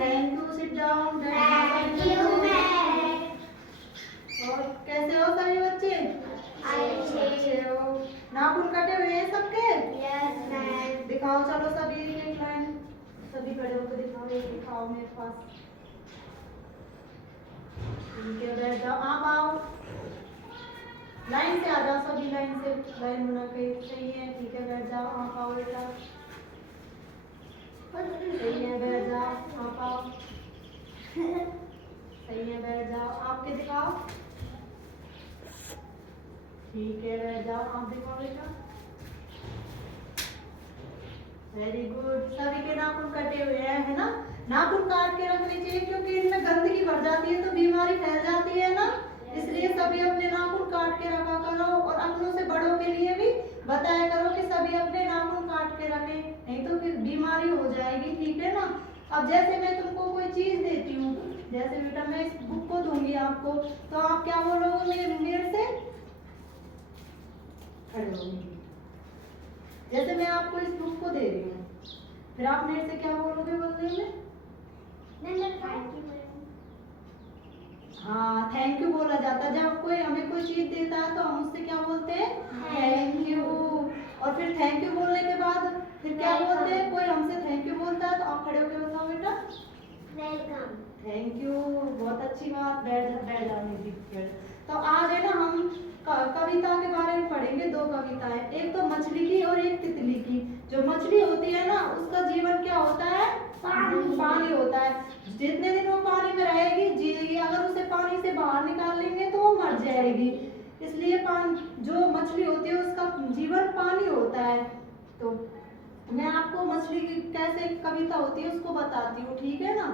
Thank you, sit down. Thank you ma'am. और कैसे हो सभी बच्चे? अच्छे हो। नाखून कटे हुए हैं सबके? Yes ma'am. दिखाओ, चलो सभी एक लाइन, सभी खड़े होकर दिखाओ, एक दिखाओ मेरे पास। ठीक है, बैठ जाओ, आप आओ, लाइन से आ जाओ, सभी लाइन से, लाइन बना के। सही है, ठीक है, बैठ जाओ, आप आओ बेटा। सही है, बैठ जाओ, आप आओ। सही है, बैठ जाओ, आपके दिखाओ। ठीक है, बैठ जाओ, आप दिखाओ बेटा। Very good. सभी के नाखून कटे हुए हैं, है ना? नाखून काट के रखने चाहिए क्योंकि इनमें गंदगी भर जाती है तो बीमारी फैल जाती है ना, इसलिए सभी अपने नाखून काट के रखा करो। और अपनों से बड़ों के लिए भी बताया करो कि सभी अपने नाखून काट के रखें, नहीं तो फिर बीमारी हो जाएगी, ठीक है ना? अब जैसे मैं तुमको कोई चीज देती हूँ, जैसे बेटा मैं इस बुक को दूंगी आपको, तो आप क्या बोलोगे मेरे से? खड़े होंगे। जैसे मैं आपको इस बुक को दे रही हूँ, फिर आप मेरे से क्या बोलोगे बदले में? हाँ, थैंक यू बोला जाता है। जब कोई हमें कोई चीज देता है तो हम उससे क्या बोलते हैं? Thank you. और फिर थैंक यू बोलने के बाद फिर क्या बोलते हैं? कोई हमसे थैंक यू बोलता है तो आप खड़े होकर बताओ बेटा। वेलकम। थैंक यू, बहुत अच्छी बात। बैठ जाने दीजिए। तो आज है ना हम कविता के बारे में पढ़ेंगे, दो कविताएं, एक तो मछली की और एक तितली की। जो मछली होती है ना, उसका जीवन क्या होता है? पानी होता है। जितने दिन वो पानी में रहेगी जिएगी, अगर उसे पानी से बाहर निकाल लेंगे तो वो मर जाएगी। इसलिए जो मछली होती है उसका जीवन पानी होता है। तो मैं आपको मछली की कैसे कविता होती है उसको बताती हूँ, ठीक है ना?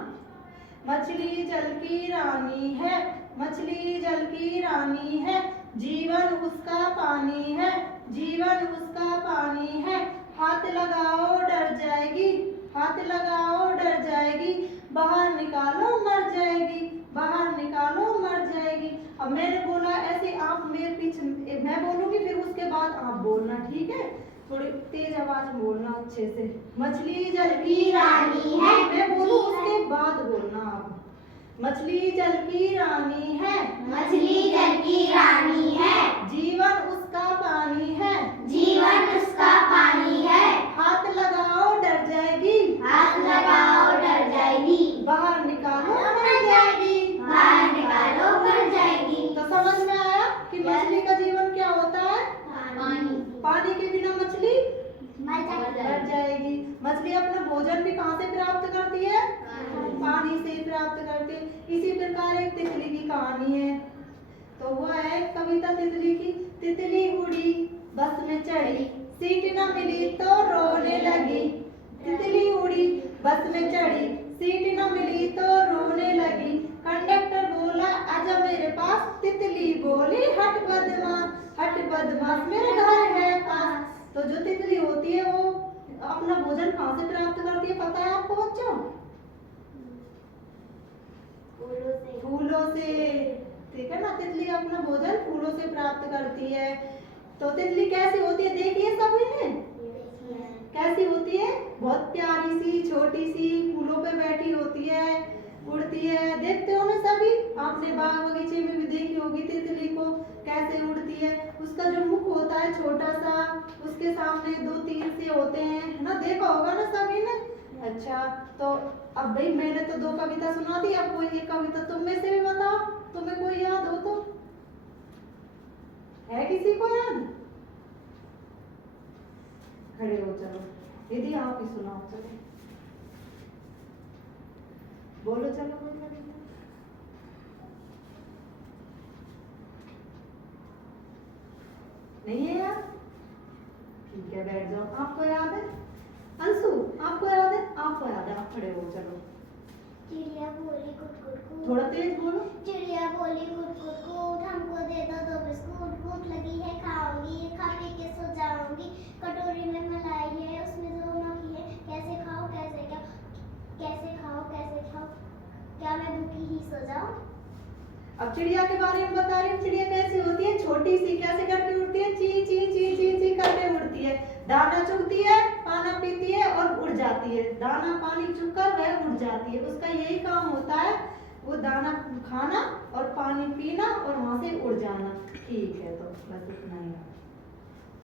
मछली जल की रानी है, मछली जल की रानी है, जीवन उसका पानी है, जीवन उसका पानी है। हाथ लगाओ डर जाएगी, हाथ लगाओ डर जाएगी, बाहर निकालो मर जाएगी, बाहर निकालो मर जाएगी। अब मैंने बोला ऐसे, आप मेरे पीछे, मैं बोलूंगी फिर उसके बाद आप बोलना, ठीक है? थोड़ी तेज आवाज में बोलना, अच्छे से। मछली जल की रानी है, मैं बोलूं उसके बाद बोलना आप। मछली जल की रानी है, मछली जल की रानी है, जीवन उसका पानी है, जीवन उसका पानी है। हाथ लगाओ डर जाएगी, हाथ लगाओ डर जाएगी, बाहर निकालो मर जाएगी, बाहर निकालो मर जाएगी। तो समझ में आया कि मछली का जीवन क्या होता है? पानी। पानी के बिना मछली मर जाएगी। मछली अपना भोजन भी कहाँ से प्राप्त करती है? पानी से प्राप्त करती है। इसी प्रकार एक तितली की कहानी है। तो वो है कविता तितली की। तितली उड़ी बस में चढ़ी, सीट न मिली तो रोने लगी। तितली उड़ी बस में चढ़ी, सीट न मिली तो रोने लगी। कंडक्टर बोला आजा मेरे पास, तितली बोली हट बदमाश, हट बदमाश मेरे घर है पास। तो जो तितली होती है वो अपना भोजन कहाँ से प्राप्त करती है पता है आपको बच्चों? फूलों से, ठीक है ना? तितली अपना भोजन फूलों से प्राप्त करती है। तो तितली कैसी होती है देखिए सभी ने, कैसी होती है? बहुत प्यारी सी, छोटी सी, फूलों पे बैठी होती है, उड़ती है। देखते हो ना सभी, आपने बाग बगीचे में भी देखी होगी तितली को कैसे उड़ती है। उसका जो मुख होता है छोटा सा, उसके सामने दो तीर से होते हैं ना, देखा होगा ना सभी ने। अच्छा, तो अब भाई मैंने तो दो कविता सुना दी, अब कोई एक कविता तुम में से भी बताओ, तुम्हें कोई याद हो तो? है किसी को याद? खड़े हो, चलो दीदी आप ही सुनाओ, चलो बोलो, चलो कोई कविता। नहीं है याद? ठीक है, बैठ जाओ। आपको याद है? अंशु आपको याद है? आपको याद है, आप खड़े हो, चलो। चिड़िया बोली कुट कुट कुट, थोड़ा तेज बोलो। चिड़िया बोली कुट कुट कुट, हमको दे दो बिस्कुट, भूख लगी है खाऊंगी, खा पी के सो जाऊंगी। कटोरी में मलाई है उसमें दोनों की है, कैसे खाओ कैसे क्या, कैसे खाओ कैसे खाओ, क्या मैं भूखी ही सो जाऊं? अब चिड़िया के बारे में बता रही हूँ। चिड़िया कैसी होती है? छोटी सी, कैसे करके उड़ती है? ची ची ची ची ची करके उड़ती है। दाना चुगती है, खाना पीती है और उड़ जाती है, दाना पानी चुकर वह उड़ जाती है, उसका यही काम होता है, वो दाना खाना और पानी पीना और वहां से उड़ जाना। ठीक है, तो बस इतना ही।